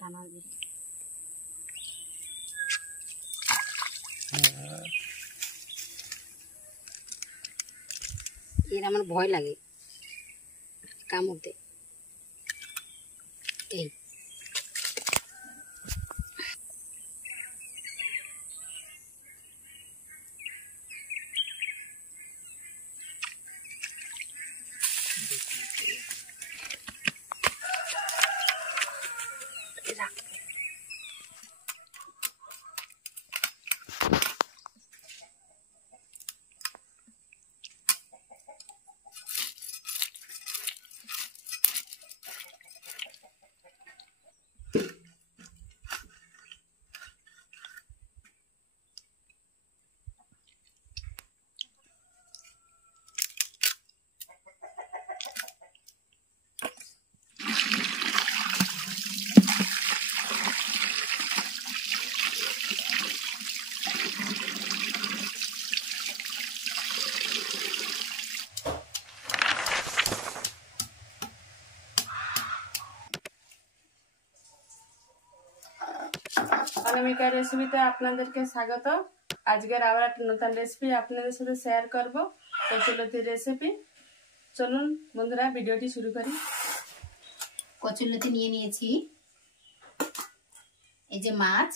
দানা এর আমার ভয় লাগে কামড়তে। এই অনামিকা রেসিপিতে আপনাদেরকে স্বাগত। আজকের আবার একটা নতুন রেসিপি আপনাদের সাথে শেয়ার করব, কচুরলতির রেসিপি। চলুন বন্ধুরা ভিডিওটি শুরু করি। কচুরলতি নিয়ে নিয়েছি, এই যে মাছ,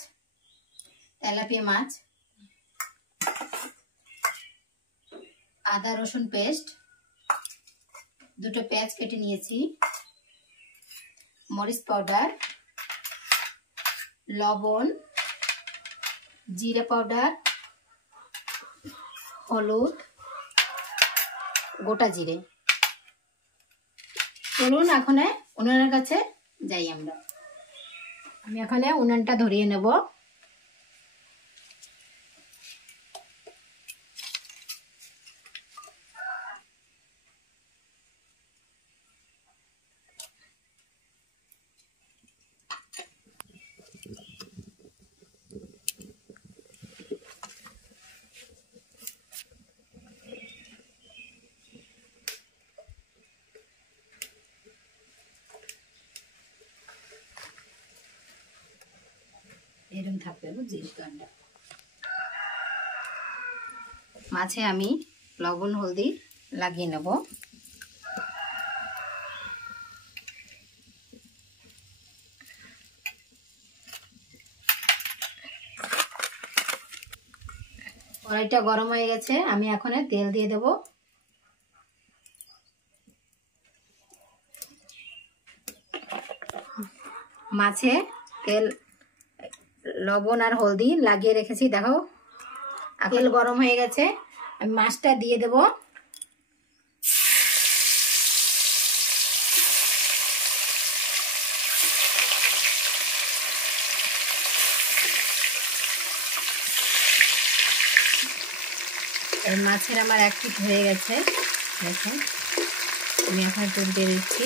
তেলাপিয়া মাছ, আদা রসুন পেস্ট, দুটো পেঁয়াজ কেটে নিয়েছি, মরিচ পাউডার, লবণ, জিরা পাউডার, হলুদ, গোটা জিরে। চলুন এখন উনুনের কাছে যাই। আমি এখানে উনুনটা ধরিয়ে নেব। এরকম থাকবে জিনিস গানটা। মাছে আমি লবণ হলদি লাগিয়ে নেব। কড়াইটা গরম হয়ে গেছে, আমি এখন তেল দিয়ে দেব। মাছে তেল, লবণ আর হলদি লাগিয়ে রেখেছি, দেখো। তেল গরম হয়ে গেছে, আমি মাছটা দিয়ে দেব। এই মাছের আমার এক পিঠ হয়ে গেছে, দেখুন। আমি এখন তুলতে দিচ্ছি।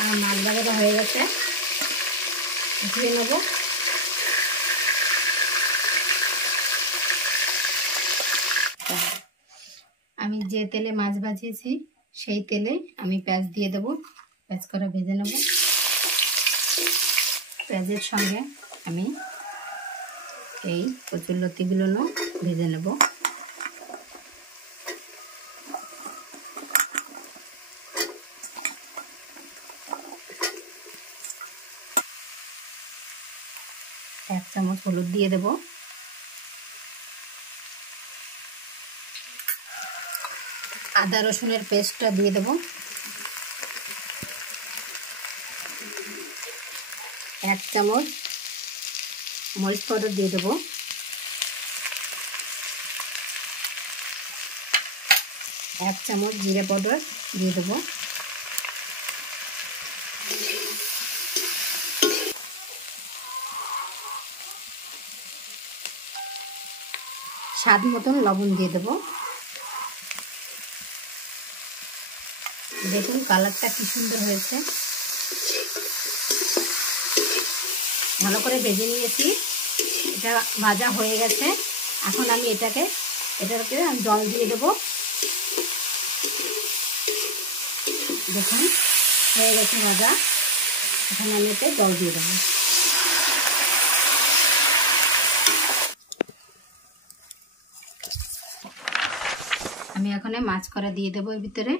আর মাছ ভাজাটা হয়ে গেছে, ধুয়ে নেব। আমি যে তেলে মাছ ভাজিয়েছি সেই তেলে আমি পেঁয়াজ দিয়ে দেবো। পেঁয়াজ করে ভেজে নেব। পেঁয়াজের সঙ্গে আমি এই কচুরলতিগুলো ভেজে নেব। এক চামচ হলুদ দিয়ে দেব। আদা রসুনের পেস্টটা দিয়ে দেব। এক চামচ মরিচ পাউডার দিয়ে দেব। এক চামচ জিরা পাউডার দিয়ে দেব। স্বাদ মতন লবণ দিয়ে দেব। দেখুন কালারটা কি সুন্দর হয়েছে। ভালো করে ভেজে নিয়েছি, এটা ভাজা হয়ে গেছে। এখন আমি এটাকে আমি জল দিয়ে দেবো। দেখুন হয়ে গেছে ভাজা। এখন আমি এতে জল দিয়ে দেবো। আমি এখন মাছ করা দিয়ে দেবো এর ভিতরে।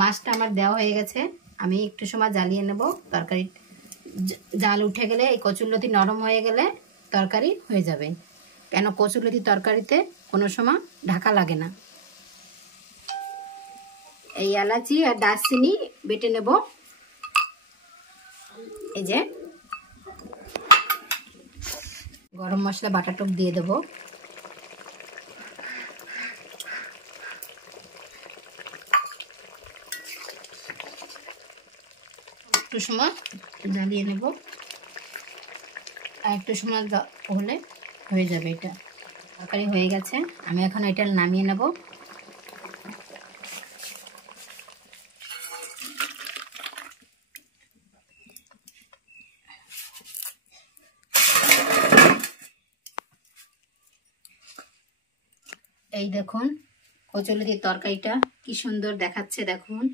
মাছটা আমার দেওয়া হয়ে গেছে। আমি একটু সময় জ্বালিয়ে নেব। তরকারি জাল উঠে গেলে, এই কচুরলতি নরম হয়ে গেলে তরকারি হয়ে যাবে। কেন কচুরলতি তরকারিতে কোনো সময় ঢাকা লাগে না। এই এলাচি আর দারচিনি বেটে নেব। এই যে গরম মশলা বাটাটুক দিয়ে দেব। একটু সময় জ্বালিয়ে নেব। আর একটু সময় হলে হয়ে যাবে। এটা তরকারি হয়ে গেছে। আমি এখন এটা নামিয়ে নেব। এই দেখুন কচুরলতির তরকারিটা কি সুন্দর দেখাচ্ছে। দেখুন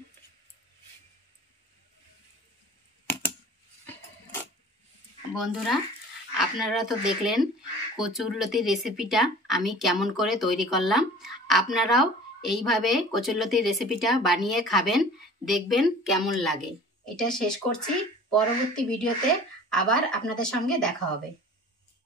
বন্ধুরা, আপনারা তো দেখলেন কচুরলতির রেসিপিটা আমি কেমন করে তৈরি করলাম। আপনারাও এইভাবে কচুরলতির রেসিপিটা বানিয়ে খাবেন, দেখবেন কেমন লাগে। এটা শেষ করছি। পরবর্তী ভিডিওতে আবার আপনাদের সঙ্গে দেখা হবে।